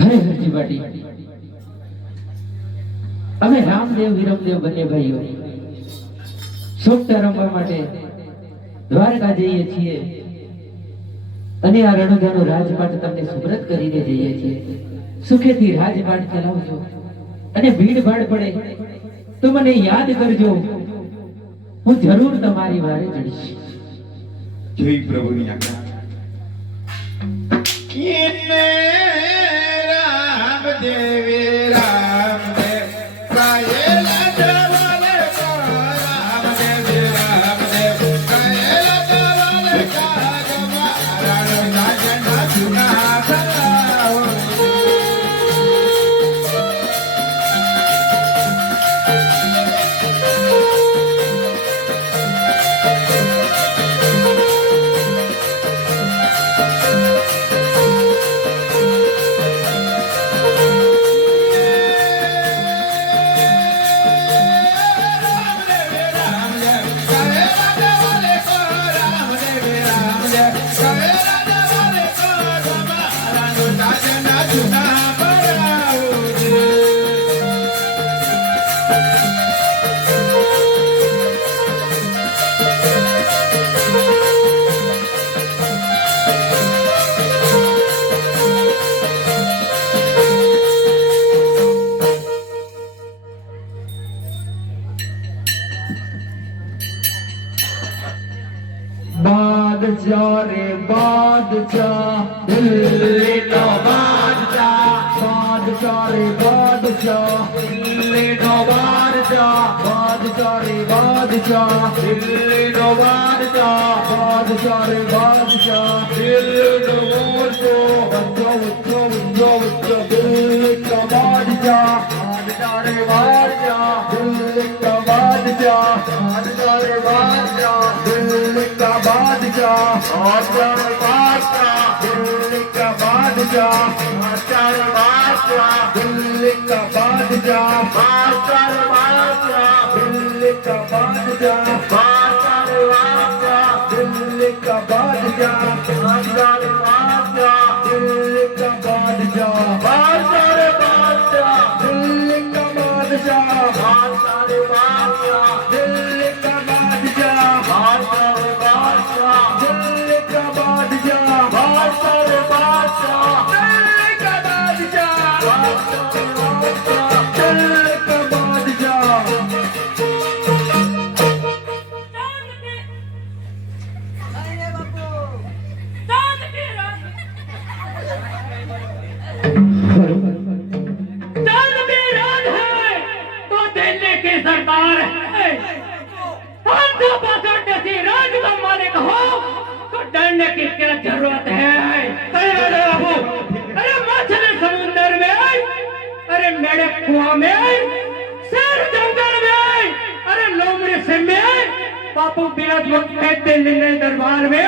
હરે હરજી વાડી અમે રામદેવ વિરમદેવ બંને ભાઈઓ સોપટા રમવા માટે દ્વારકા જઈએ છીએ અને આ રણોદાનો રાજપાટ તમને સુબ્રત કરીને જઈએ છીએ. સુખેથી રાજપાટ ચલાવજો અને ભીડ ભાડ પડે તો મને યાદ કરજો. હું જરૂર તમારી વારે ચડીશ. જય પ્રભુની આજ્ઞા. बादशाह रे बादशाह दिल्ली नो बादशाह बादशाह रे बादशाह दिल्ली नो बादशाह बादशाह रे बादशाह दिल्ली नो बादशाह बादशाह रे बादशाह दिल्ली नो बादशाह दिल्ली का बादशाह बादशाह रे बादशाह दिल्ली का बादशाह बादशाह रे बादशाह दिल्ली का बादशाह बादशाह रे बादशाह दिल्ली का बादशाह बादशाह रे बादशाह दिल्ली का बादशाह बादशाह रे बादशाह दिल्ली का बादशाह बादशाह रे बादशाह दिल्ली का बादशाह बादशाह रे बादशाह दिल्ली का बादशाह बादशाह रे बादशाह दिल्ली का बादशाह बादशाह रे बादशाह दिल्ली का बादशाह बादशाह रे बादशाह दिल्ली का बादशाह बादशाह रे बादशाह दिल्ली का बादशाह बादशाह रे बादशाह दिल्ली का बादशाह. चांद भी रात है तो दिल्ली की सरकार है. हम जो बासठ देसी राज का मालिक हो तो डरने की क्या जरूरत है? अरे बाबू, अरे मछली समुद्र में, अरे मेरे कुआं में, शेर जंगल में, अरे लोमड़ी सिंह में, बापू बिराज वक्त है दिल्ली में दरबार में.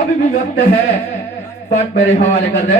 अभी भी वक्त है, पाठ मेरे हवाले कर दे.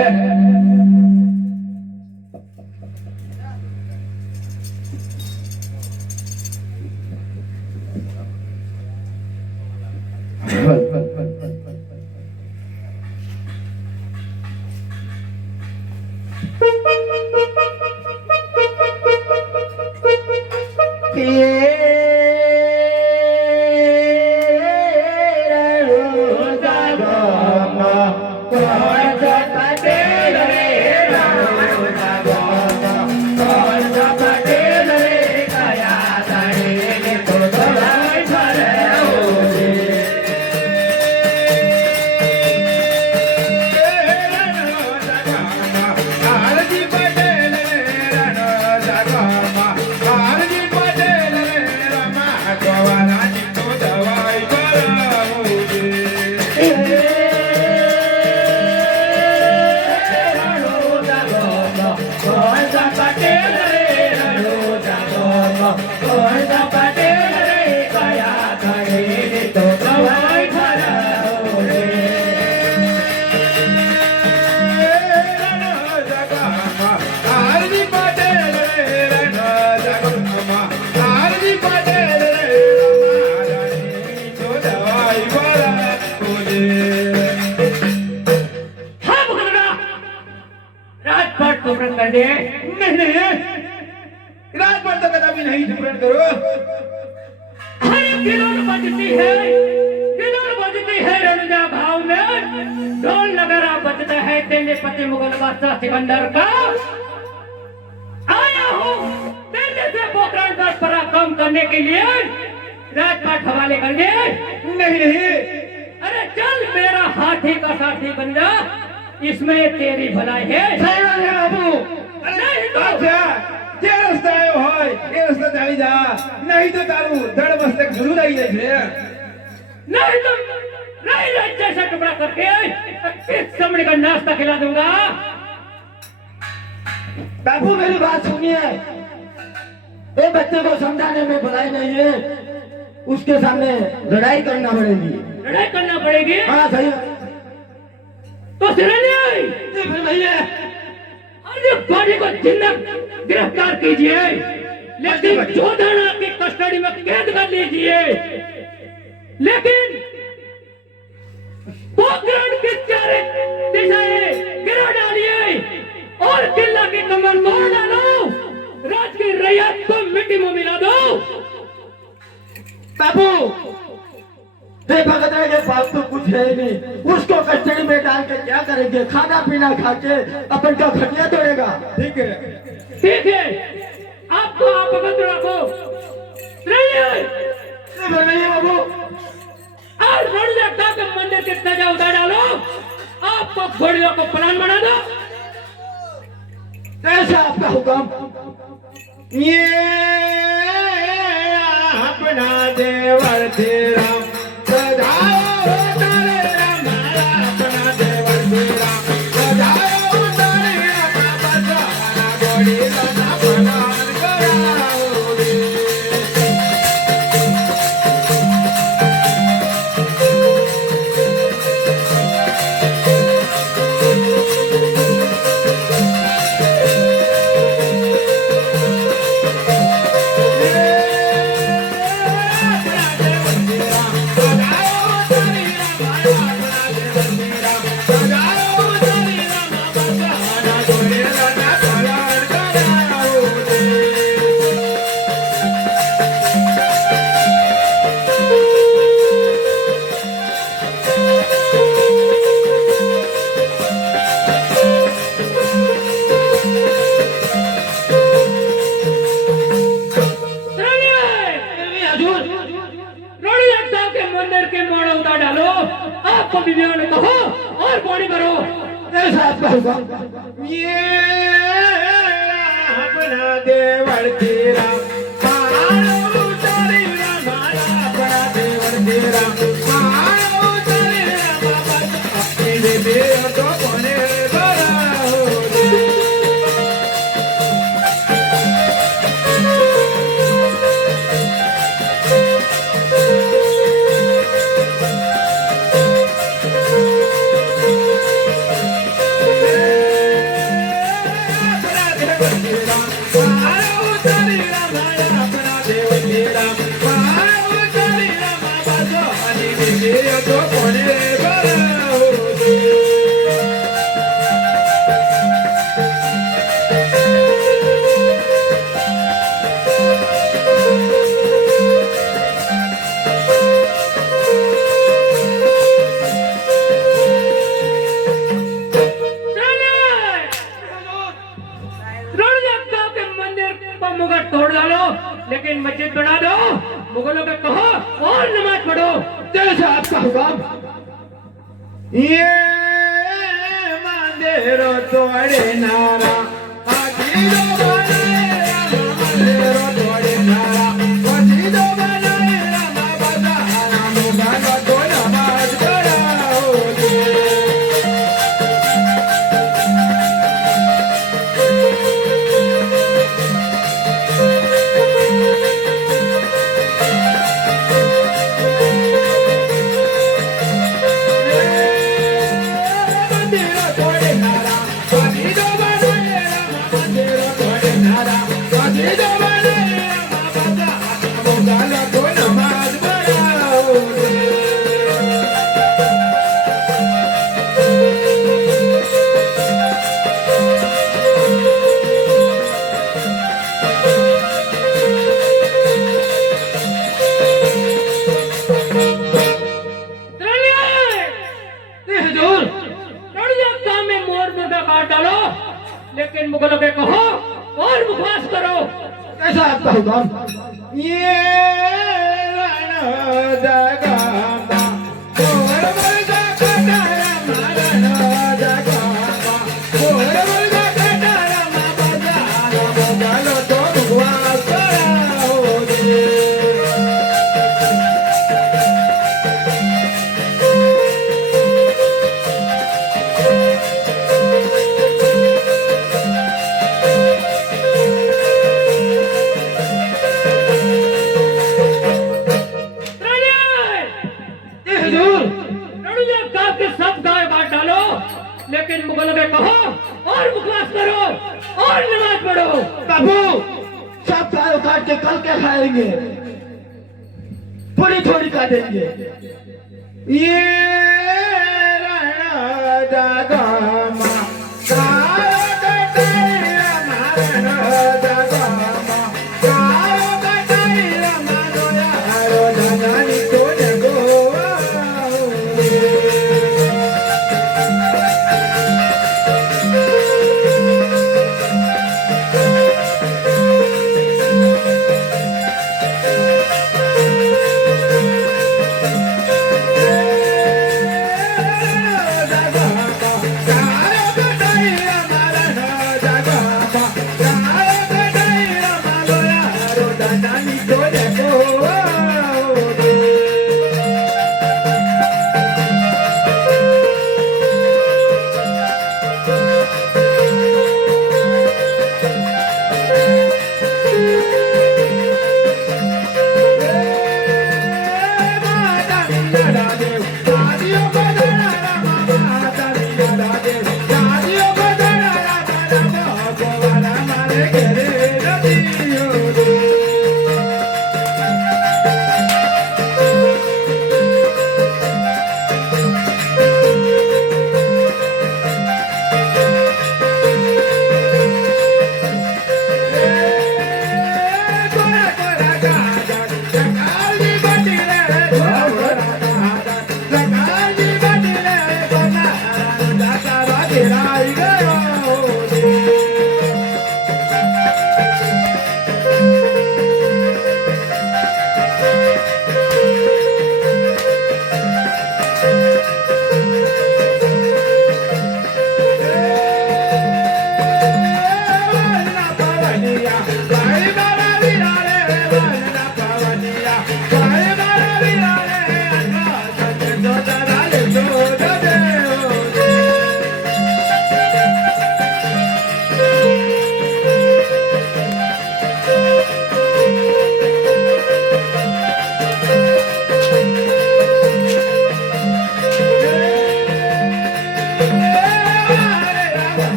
कर दे। नहीं राजपाट तो कदापि नहीं पूर्ण करो। अरे किरण बजती है रनुजा भाव में, ढोल नगारा बजता है तेरे पति मुगल बादशाह सिकंदर का। आया हूँ तेरे से पोखरण का पराक्रम करने के लिए, राजपाट हवाले कर दे। नहीं अरे चल मेरा हाथी का साथी बन जा, इसमें तेरी भलाई है। सही बात है बाबू। नहीं तो अच्छा જે રસ્તા આવ્યો હોય એ રસ્તા ચાલી જા, નહીં તો તારું ધડ મસ્તક જુલું આવી જાય છે। नहीं तो नहीं जैसा टुकड़ा करके इस समड़ी का नाश्ता खिला दूंगा। बाबू मेरी बात सुनिए, ये बच्चे को समझाने में भलाई नहीं है, उसके सामने लड़ाई करना पड़ेगी। लड़ाई करना पड़ेगी? हाँ सही। तो सिरे नहीं फिर भैया अरे बॉडी को जिन्ना गिरफ्तार कीजिए, लेकिन जोधन आपकी कस्टडी में कैद कर लीजिए, लेकिन पोखरण के चारे दिशाएं गिरा डालिए और किला की कमर तोड़ डालो, राज की रैयत को मिट्टी में मिला दो। बाबू ये भगत के पास तो कुछ है ही नहीं, उसको कस्टडी में डाल के क्या करेंगे? खाना पीना खा के अपन का खटिया तोड़ेगा। ठीक है ठीक है, आपको आप भगत रखो। नहीं बाबू और रणजाता के मंदिर के ध्वजा उतार डालो, आपको घोड़ियों को प्लान बना दो। कैसा आपका हुक्म? ये अपना देवर तेरा सजाओ तारे राम, अपना देवर तेरा सजाओ तारे राम, बजाना गोड़ी लगा बनान कराओ रे। रणजाता के मंदिर के मोड़ उतार डालो, आपको बीवियों ने कहो और पानी भरो। कैसा आपका हुक्म? ये अपना देवर तेरा मारो तारे राम, अपना देवर तेरा मारो तारे राम, अपने देव तो कोने कराओ रे। रणजाता के मंदिर को मुगल तोड़ डालो, लेकिन मस्जिद बना दो, मुगलों को कहो और नमाज पढ़ो। कैसा आपका हुक्म? ये मंदिरो तोड़े नारा, आखिरो बनाए रामा, मंदिरो तोड़े नारा, मस्जिदो बनाए रामा, बजाना मुगलों को नमाज पढ़ाओ रे। मंदिरो तोड़े नारा, मस्जिदो बनाए कैसा आपका हुक्म? ये रण जगमा मोर मुर्गा कटारा मरण जगमा मोर मुर्गा कटारा बजालो बजालो तो भगवा कराओ रे जी हुजूर। रणुजा गांव के सब गाय बांट डालो, लेकिन मुगलों में कहो और मुखवास करो और नमाज पढ़ो। बाबू सब गाय काट के कल क्या खाएंगे? थोड़ी थोड़ी काटेंगे। ये रण जगमा गाय कटारा मरण जगमा गाय कटारा मानो यारो धनानी को जगो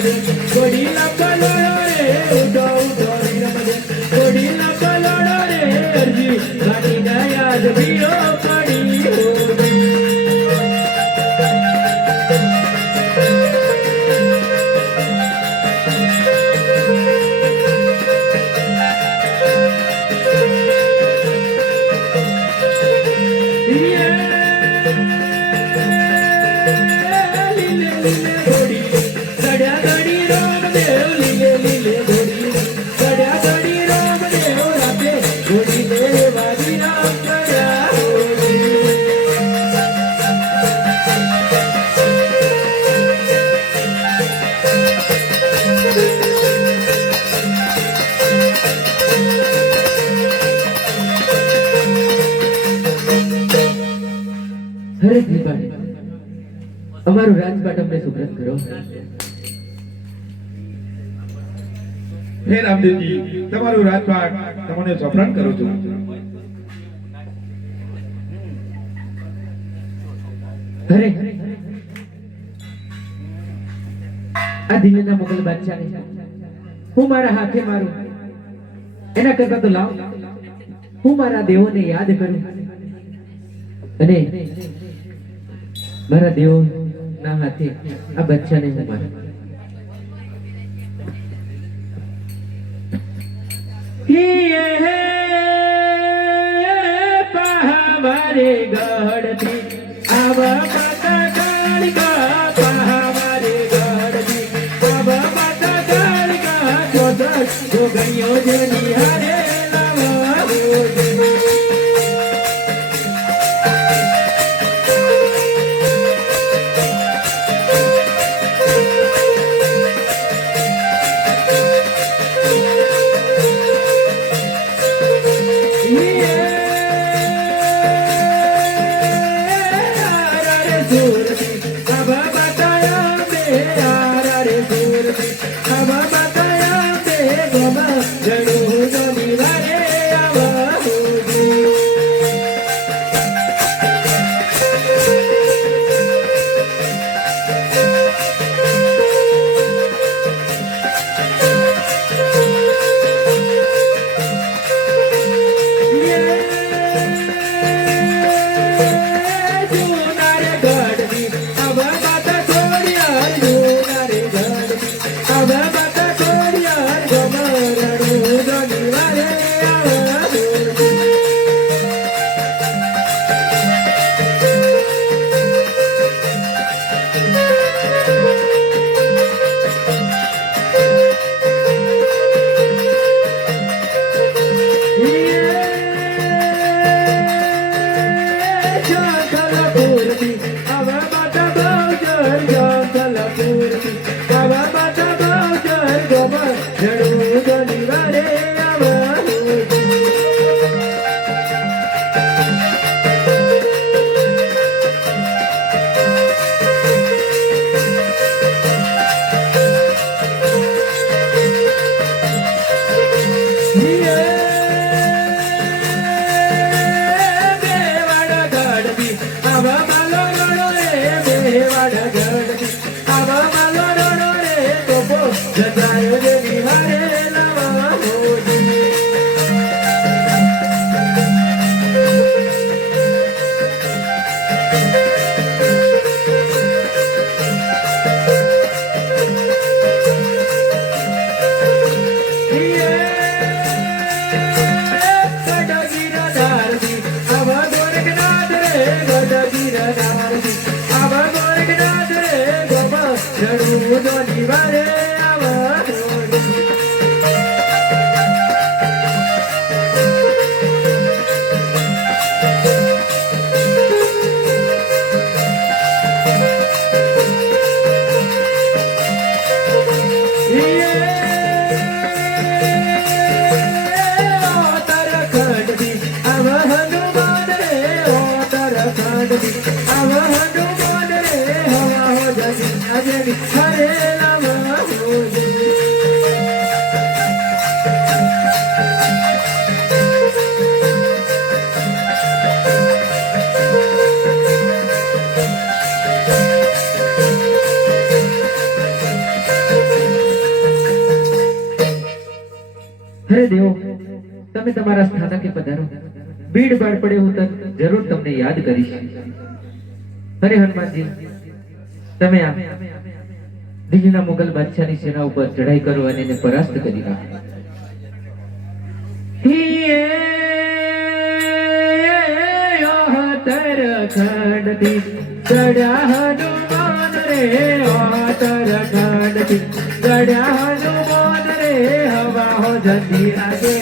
રમદે ઘોડીલા કલોડો રે ઉડો ઉડો રમદે ઘોડીલા કલોડો રે અરજી ગાડી ના યાદ ભીઓ પડી હો અમારું રાજપાટ અમને સુપ્રત કરો હે રામદેવજી તમારું રાજપાટ તમને સફળ કરું છું અરે આ દિલ્હીના મુગલ બાદશાહને હું મારા હાથે મારું એના કરતા તો લાવ હું મારા દેવોને યાદ કરું અને મારા દેવો ના હાથે આ બચ્ચાને હું મારું પહાવારે ગઢથી આવા માતા કાળિકા પહાવારે ગઢથી આવા માતા કાળિકા ચોદસ જોગણીઓ જેની હારે લાવા અરે દેવો, તમે તમારા સ્થાનકે પધારો. ભીડ ભાડ પડે હું જરૂર તમને યાદ કરીશ. અરે હનુમાનજી, તમે આ દિલ્હીના મુગલ બાદશાહની સેના ઉપર ચઢાઈ કરો અને એને પરાસ્ત કરી નાખો. ઉત્તરાખંડથી ચડ્યા હનુમાન રે, ઉત્તરાખંડથી ચડ્યા હનુમાન રે, હવા હો જતી આગે,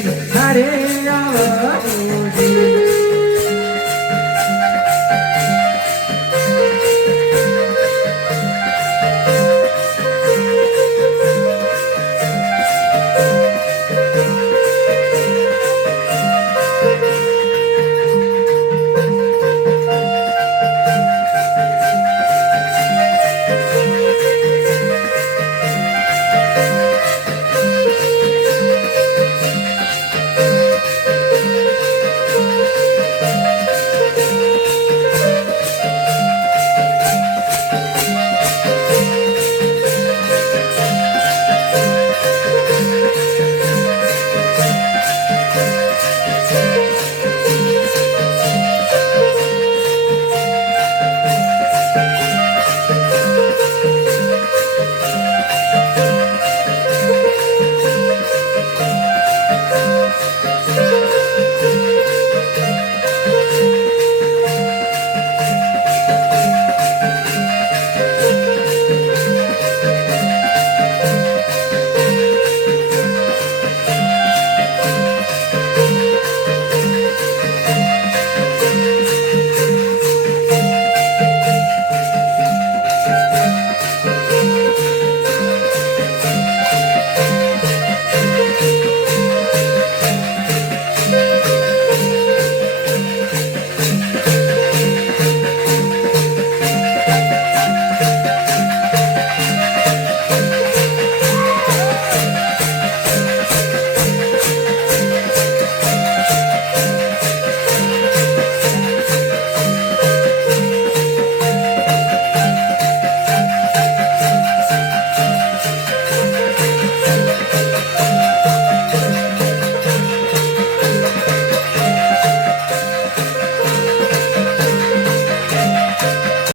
અરે આવો